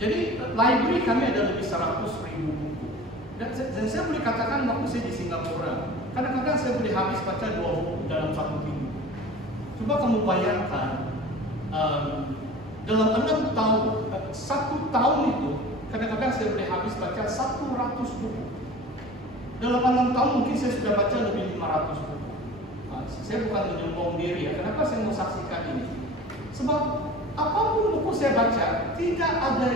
Jadi library kami ada lebih 100.000 buku. Dan saya boleh katakan waktu saya di Singapura, kadang-kadang saya boleh habis baca 2 buku dalam 1 minggu. Coba kamu bayangkan, dalam 6 tahun, 1 tahun itu, kadang-kadang saya boleh habis baca 100 buku. Dalam 6 tahun mungkin saya sudah baca lebih 500 buku. Saya bukan menyombong diri ya. Kenapa saya mau saksikan ini? Sebab apapun buku saya baca, tidak ada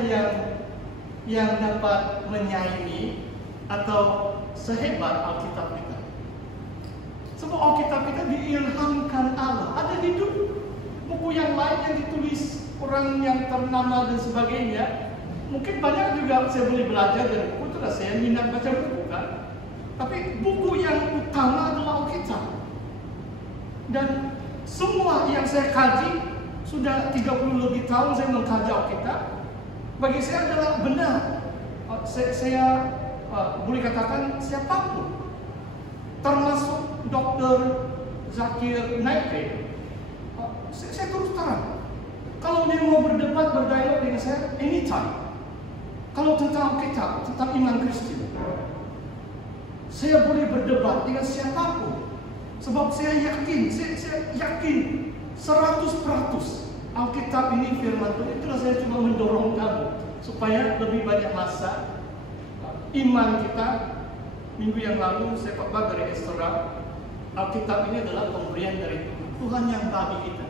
yang dapat menyaingi atau sehebat Alkitab kita. Sebab Alkitab kita diilhamkan Allah. Ada hidup buku yang lain yang ditulis orang yang ternama dan sebagainya. Mungkin banyak juga saya boleh belajar dari buku itu. Saya minat baca buku kan. Tapi buku yang utama adalah Alkitab. Dan semua yang saya kaji, sudah 30 lebih tahun saya mengkaji Alkitab, bagi saya adalah benar. Saya boleh katakan siapapun, termasuk Dr. Zakir Naik, saya terus terang, kalau dia mau berdebat, berdialog dengan saya, anytime. Kalau tentang Alkitab, tentang iman Kristen, saya boleh berdebat dengan siapapun. Sebab saya yakin 100% Alkitab ini firman Tuhan. Itulah saya cuma mendorong kamu supaya lebih banyak masa iman kita. Minggu yang lalu saya khotbah dari Esra. Alkitab ini adalah pemberian dari Tuhan yang bagi kita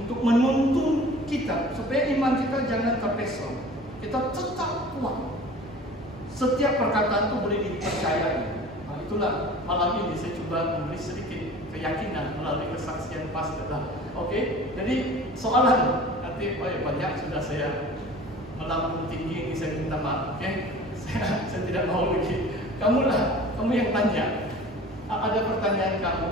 untuk menuntun kita supaya iman kita jangan terpesong. Kita tetap kuat. Setiap perkataan itu boleh dipercayai. Itulah malam ini saya coba memberi sedikit keyakinan melalui kesaksian pastor. Oke, jadi soalan nanti banyak sudah saya melambung tinggi ini, saya minta maaf. Oke, saya tidak mau lagi. Kamu yang tanya. Ada pertanyaan kamu.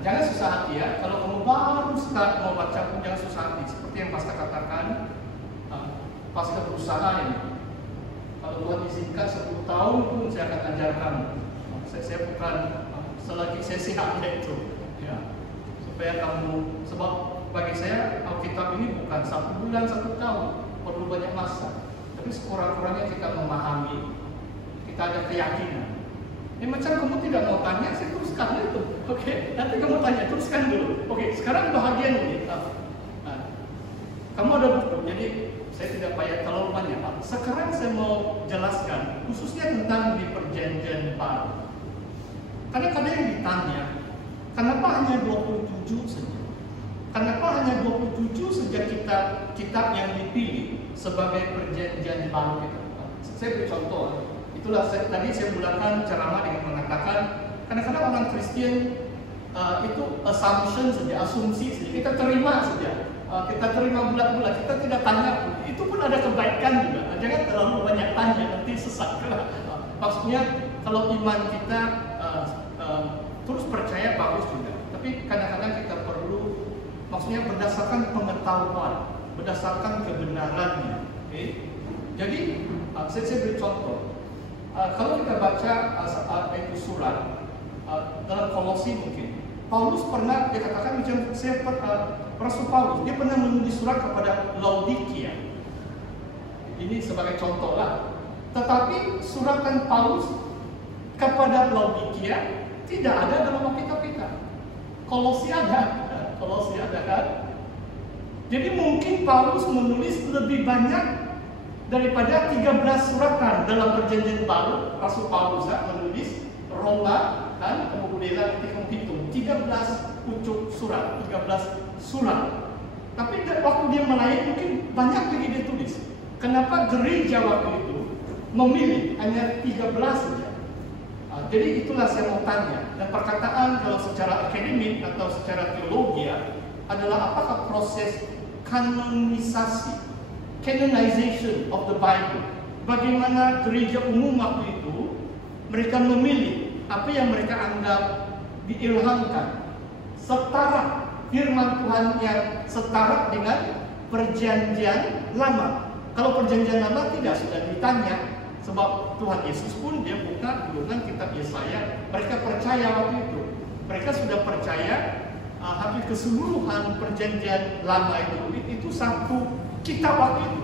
Jangan susah hati ya. Kalau kamu baru start mau baca pun jangan susah hati. Seperti yang pastor katakan, pastor berusaha ini. Kalau Tuhan izinkan 10 tahun pun saya akan ajar kamu. Saya bukan selagi saya siap itu ya, supaya kamu, sebab bagi saya Alkitab ini bukan 1 bulan 1 tahun, perlu banyak masa. Tapi sekurang-kurangnya kita memahami, kita ada keyakinan. Macam kamu tidak mau tanya, saya teruskan itu. Oke, nanti kamu tanya, teruskan dulu. Oke, sekarang bahagian ini. Kamu ada buku, jadi saya tidak payah terlalu banyak. Sekarang saya mau jelaskan khususnya tentang di Perjanjian Baru. Karena kadang yang ditanya, kenapa hanya 27 saja? Kenapa hanya 27 saja kitab yang dipilih sebagai Perjanjian Baru kita? Saya beri contoh. Itulah tadi saya mulakan ceramah dengan mengatakan, kadang-kadang orang Kristen itu assumption saja, asumsi saja, kita terima saja. Kita terima bulat-bulat, kita tidak tanya. Itu pun ada kebaikan juga. Jangan terlalu banyak tanya, nanti sesat. Maksudnya kalau iman kita terus percaya bagus juga. Tapi kadang-kadang kita perlu, maksudnya berdasarkan pengetahuan, berdasarkan kebenarannya. Okay? Jadi saya beri contoh. Kalau kita baca itu surat dalam Kolosi mungkin, Paulus pernah dikatakan macam Rasul Paulus, dia pernah menulis surat kepada Laodikia. Ini sebagai contoh lah. Tetapi suratan Paulus kepada Laodikia tidak ada dalam Alkitab kita. Kolosi ada kan? Jadi mungkin Paulus menulis lebih banyak daripada 13 suratan dalam Perjanjian Baru. Rasul Paulus menulis Roma kan, kamu boleh nanti kamu hitung 13 pucuk surat, 13 surat. Tapi waktu dia melayani mungkin banyak lagi dia tulis. Kenapa gereja waktu itu memilih hanya 13 saja? Jadi itulah saya mau tanya. Dan perkataan kalau secara akademik atau secara teologi adalah apakah proses kanonisasi, canonization of the Bible. Bagaimana gereja umum waktu itu mereka memilih apa yang mereka anggap diilhamkan, setara firman Tuhan yang setara dengan Perjanjian Lama. Kalau Perjanjian Lama tidak sudah ditanya, sebab Tuhan Yesus pun dia buka gulungan kitab Yesaya. Mereka percaya waktu itu. Mereka sudah percaya hampir keseluruhan Perjanjian Lama itu satu kitab waktu itu.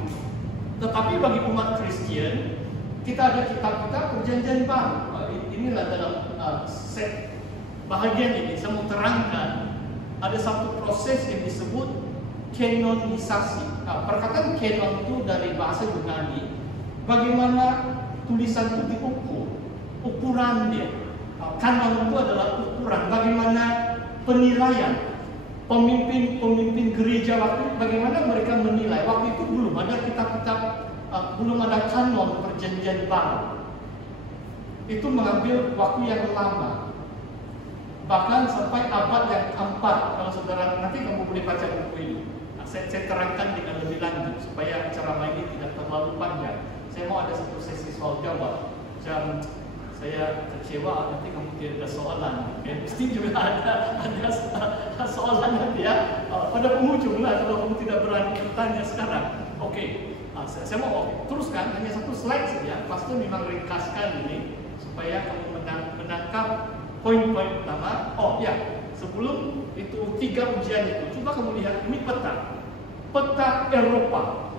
Tetapi bagi umat Kristen, kita ada kitab-kitab Perjanjian Baru. Inilah dalam set bahagian ini saya mau terangkan ada satu proses yang disebut kanonisasi. Perkataan kanon itu dari bahasa Yunani, bagaimana tulisan itu diukur, ukuran dia. Kanon itu adalah ukuran bagaimana penilaian pemimpin gereja waktu itu, bagaimana mereka menilai. Waktu itu belum ada kitab-kitab, belum ada kanon Perjanjian Baru. Itu mengambil waktu yang lama, bahkan sampai abad yang keempat. Kalau saudara nanti kamu boleh baca buku ini. Saya terangkan dengan lebih lanjut supaya ceramah ini tidak terlalu panjang. Saya mau ada satu sesi soal jawab. Jam saya kecewa nanti kamu tidak ada soalan. Ya, mesti juga ada soalan ya pada penghujung lah kalau kamu tidak berani bertanya sekarang. Oke. Saya mau teruskan hanya satu slide saja. Pastor memang ringkaskan ini supaya kamu menangkap poin-poin utama. Oh ya, sebelum itu 3 ujian itu, coba kamu lihat ini peta Eropa.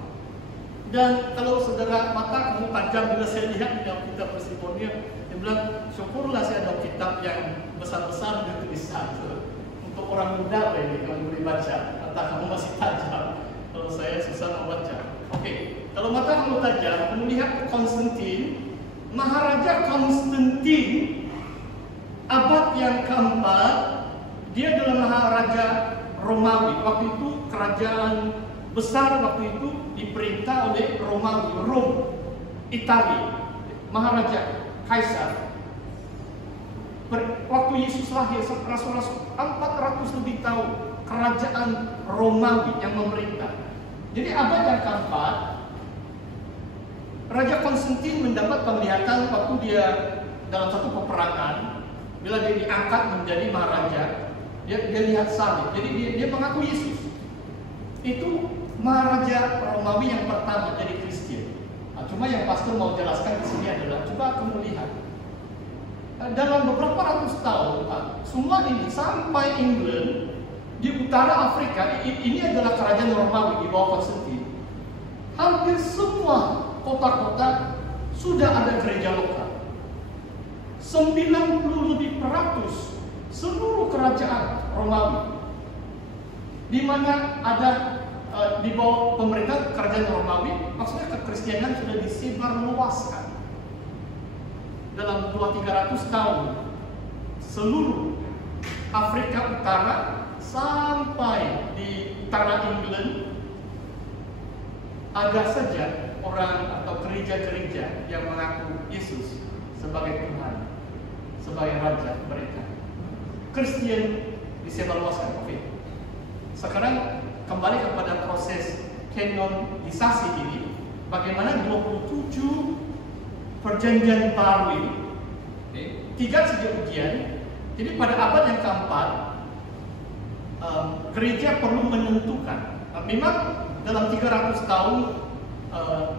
Dan kalau saudara mata kamu tajam bila saya lihat di dalam kitab Persimponia, dia bilang syukurlah saya ada kitab yang besar-besar dan tulisan untuk orang muda ini kamu boleh baca. Entah kamu masih tajam, kalau saya susah membaca. Oke, kalau mata kamu tajam, kamu lihat Konstantin. Maharaja Konstantin abad yang keempat, dia adalah maharaja Romawi. Waktu itu kerajaan besar waktu itu diperintah oleh Romawi, Rom, Italia, maharaja, kaisar. Waktu Yesus lahir, rasul-rasul 400 lebih tahun kerajaan Romawi yang memerintah. Jadi abad yang keempat, Raja Konstantin mendapat penglihatan waktu dia dalam satu peperangan. Bila dia diangkat menjadi maharaja, dia lihat salib. Jadi dia mengaku Yesus. Itu maharaja Romawi yang pertama jadi Kristen. Cuma yang pastor mau jelaskan di sini adalah, coba kamu lihat. Dalam beberapa ratus tahun, semua ini sampai England di utara Afrika, ini adalah kerajaan Romawi di bawah Konstantin. Hampir semua kota-kota sudah ada gereja lokal. 90 lebih peratus seluruh kerajaan Romawi di mana ada di bawah pemerintah kerajaan Romawi, maksudnya kekristenan sudah disebar luaskan dalam 200-300 tahun. Seluruh Afrika Utara sampai di utara England ada saja orang atau gereja-gereja yang mengaku Yesus sebagai Tuhan, sebagai Raja mereka. Kristen disebarluaskan. Oke. Sekarang kembali kepada proses kanonisasi ini. Bagaimana 27 perjanjian baru ini? 3 saja ujian. Jadi pada abad yang keempat, gereja perlu menentukan. Memang dalam 300 tahun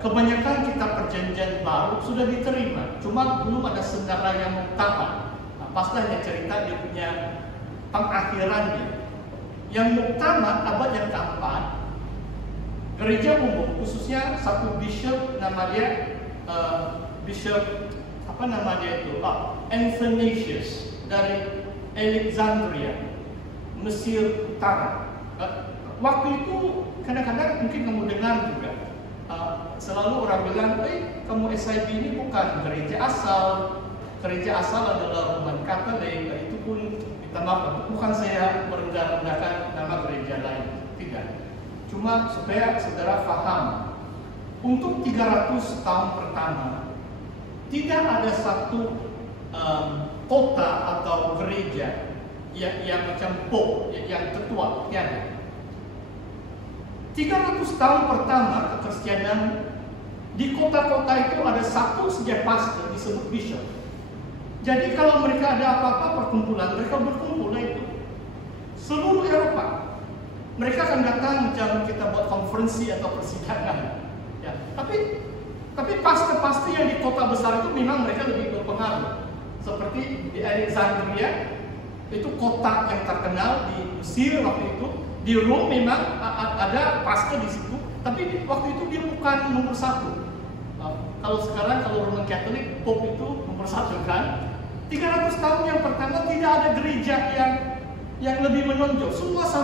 kebanyakan kitab perjanjian baru sudah diterima, cuma belum ada saudara yang muktamad. Pastor yang cerita dia punya pengakhirannya. Yang muktamad abad yang keempat, gereja umum khususnya satu bishop nama dia bishop apa nama dia itu Athanasius dari Alexandria, Mesir Utara. Waktu itu kadang-kadang mungkin kamu dengar juga selalu orang bilang, kamu SIB ini bukan gereja asal adalah Roman Katolik. Itu pun minta maaf, bukan saya merendah-rendahkan nama gereja lain, tidak. Cuma supaya saudara paham, untuk 300 tahun pertama tidak ada satu kota atau gereja yang macam Pope, yang ketua, tiada. 300 tahun pertama kekristenan di kota-kota itu ada satu saja pastor disebut bishop. Jadi kalau mereka ada apa-apa perkumpulan, mereka berkumpul itu. Seluruh Eropa, mereka akan datang macam kita buat konferensi atau persidangan. Ya, tapi pastor-pastor yang di kota besar itu memang mereka lebih berpengaruh. Seperti di Alexandria, itu kota yang terkenal di Mesir waktu itu. Di Rom memang ada pastor di situ, tapi waktu itu dia buka bukan nomor satu. Kalau sekarang, kalau Roman Katolik, Pope itu nomor satu kan. 300 tahun yang pertama tidak ada gereja yang lebih menonjol, semua sama.